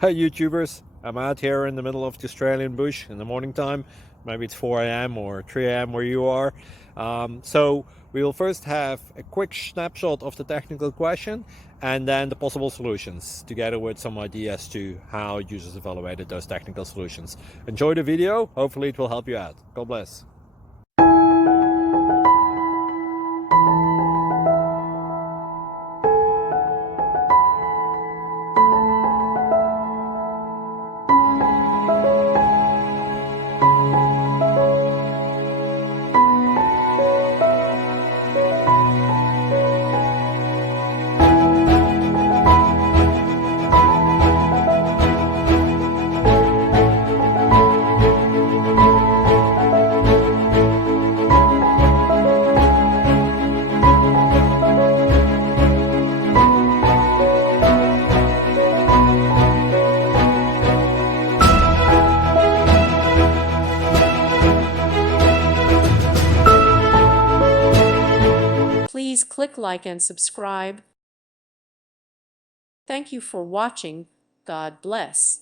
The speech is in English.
Hey YouTubers, I'm out here in the middle of the Australian bush in the morning time. Maybe it's 4 a.m. or 3 a.m. where you are. So we will first have a quick snapshot of the technical question and then the possible solutions, together with some ideas to how users evaluated those technical solutions. Enjoy the video, hopefully it will help you out. God bless. Please click like and subscribe. Thank you for watching. God bless.